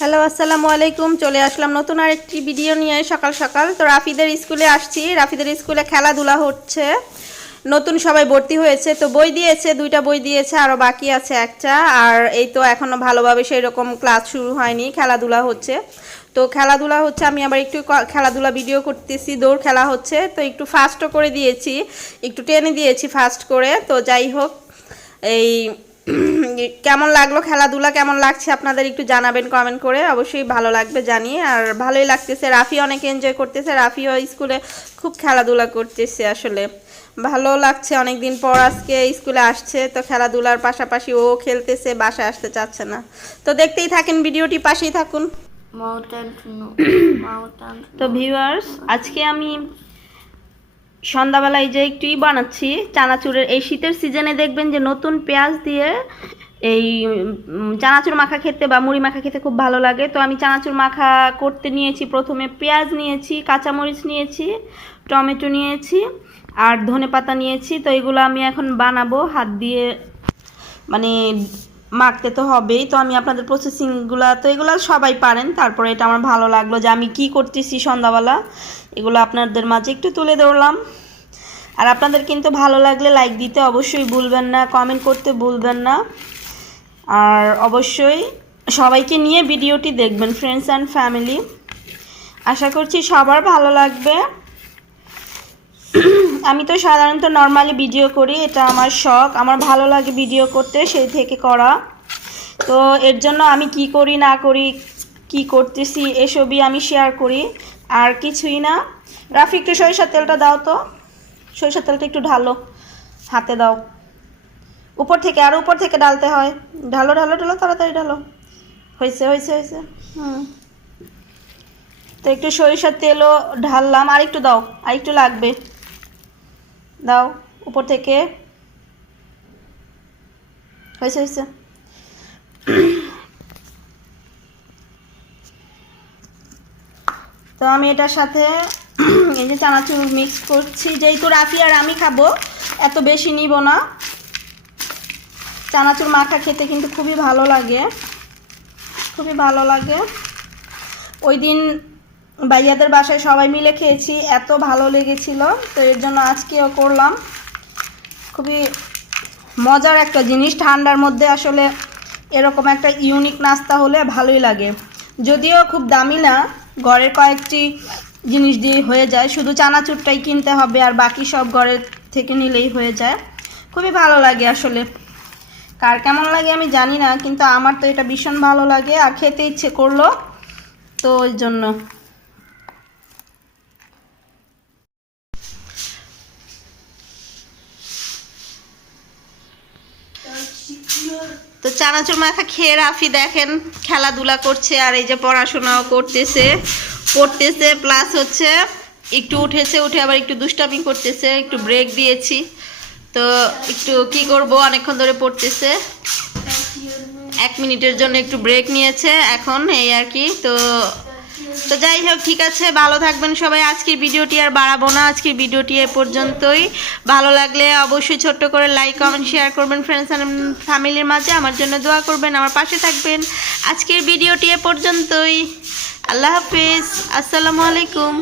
Hello আসসালামু আলাইকুম। চলে আসলাম নতুন আরেকটি ভিডিও নিয়ে সকাল সকাল। তো রাফিদের স্কুলে আসছি। রাফিদের স্কুলে খেলাধুলা হচ্ছে, নতুন সবাই ভর্তি হয়েছে। তো বই দিয়েছে, 2টা বই দিয়েছে, আরও বাকি আছে একটা। আর এই তো এখনও ভালোভাবে সেই রকম ক্লাস শুরু হয়নি, খেলাধুলা হচ্ছে। তো খেলাধুলা হচ্ছে, আমি আবার একটু খেলাধুলা ভিডিও করতেছি। দৌড় খেলা হচ্ছে, তো একটু ফাস্টও করে দিয়েছি, একটু টেনে দিয়েছি ফাস্ট করে। তো যাই হোক, এই কেমন লাগলো খেলাধুলা, কেমন লাগছে আপনাদের একটু জানাবেন কমেন্ট করে। অবশ্যই ভালো লাগবে জানি। আর ভালোই লাগতেছে, রাফি অনেক এনজয় করতেছে। রাফিও স্কুলে খুব খেলাধুলা করতেছে, আসলে ভালো লাগছে। অনেক দিন পর আজকে স্কুলে আসছে, তো খেলাধুলার পাশাপাশি ও খেলতেছে, বাসায় আসতে চাচ্ছে না। তো দেখতেই থাকেন ভিডিওটি, পাশেই থাকুন। তো ভিউয়ার্স, আজকে আমি সন্ধ্যাবেলায় যে একটু বানাচ্ছি চানাচুরের। এই শীতের সিজনে দেখবেন যে নতুন পেঁয়াজ দিয়ে এই চানাচুর মাখা খেতে বা মুড়ি মাখা খেতে খুব ভালো লাগে। তো আমি চানাচুর মাখা করতে নিয়েছি, প্রথমে পেঁয়াজ নিয়েছি, কাঁচামরিচ নিয়েছি, টমেটো নিয়েছি আর ধনেপাতা নিয়েছি। তো এগুলো আমি এখন বানাবো হাত দিয়ে, মানে মাখতে তো হবেই। তো আমি আপনাদের প্রসেসিংগুলো তো এগুলো সবাই পারেন, তারপরে এটা আমার ভালো লাগলো যে আমি কি করতেছি সন্ধ্যাবেলা, এগুলো আপনাদের মাঝে একটু তুলে ধরলাম। আর আপনাদের কিন্তু ভালো লাগলে লাইক দিতে অবশ্যই ভুলবেন না, কমেন্ট করতে ভুলবেন না। আর অবশ্যই সবাইকে নিয়ে ভিডিওটি দেখবেন, ফ্রেন্ডস অ্যান্ড ফ্যামিলি। আশা করছি সবার ভালো লাগবে। আমি তো সাধারণত নর্মালি ভিডিও করি, এটা আমার শখ, আমার ভালো লাগে ভিডিও করতে, সেই থেকে করা। তো এর জন্য আমি কি করি না করি, কি করতেছি, এসবই আমি শেয়ার করি, আর কিছুই না। রাফি একটু সরিষার তেলটা দাও তো, সরিষার তেলটা একটু ঢালো, হাতে দাও, উপর থেকে, আর উপর থেকে ঢালতে হয়। ঢালো ঢালো ঢালো, তাড়াতাড়ি ঢালো। হয়েছে হয়েছে হয়েছে। তো একটু সরিষার তেলও ঢাললাম, আর একটু দাও, আর একটু লাগবে, দাও উপর থেকে। হয়েছে হয়েছে। তো আমি এটার সাথে এই যে চানাচুর মিক্স করছি, যেহেতু রাফি আর আমি খাবো, এত বেশি নিব না। চানাচুর মাখা খেতে কিন্তু খুবই ভালো লাগে, খুবই ভালো লাগে। ওই দিন ভাইয়াদের বাসায় সবাই মিলে খেয়েছি, এত ভালো লেগেছিল। তো এর জন্য আজকেও করলাম। খুবই মজার একটা জিনিস, ঠান্ডার মধ্যে আসলে এরকম একটা ইউনিক নাস্তা হলে ভালোই লাগে। যদিও খুব দামি না, ঘরের কয়েকটি জিনিস দিয়ে হয়ে যায়, শুধু চানাচুরটাই কিনতে হবে, আর বাকি সব ঘরের থেকে নিলেই হয়ে যায়। খুবই ভালো লাগে আসলে, কার কেমন লাগে আমি জানি না, কিন্তু আমার তো এটা ভীষণ ভালো লাগে আর খেতে ইচ্ছে করলো, তো ওই জন্য। তো চানাচুর মাখা খেয়ে রাফি দেখেন খেলাধুলা করছে, আর এই যে পড়াশোনাও পড়তেছে প্লাস হচ্ছে একটু উঠেছে, উঠে আবার একটু দুষ্টামি করতেছে। একটু ব্রেক দিয়েছি, তো একটু কি করব, অনেকক্ষণ ধরে পড়তেছে, 1 মিনিটের জন্য একটু ব্রেক নিয়েছে এখন, এই আর কি। তো যাই হোক, ঠিক আছে, ভালো থাকবেন সবাই। আজকের ভিডিওটি আর বাড়াবো না, আজকের ভিডিওটি এ পর্যন্তই। ভালো লাগলে অবশ্যই ছোট্ট করে লাইক কমেন্ট শেয়ার করবেন, ফ্রেন্ডস অ্যান্ড ফ্যামিলির মাঝে আমার জন্য দোয়া করবেন, আমার পাশে থাকবেন। আজকের ভিডিওটি এ পর্যন্তই। আল্লাহ হাফেজ, আসসালামু আলাইকুম।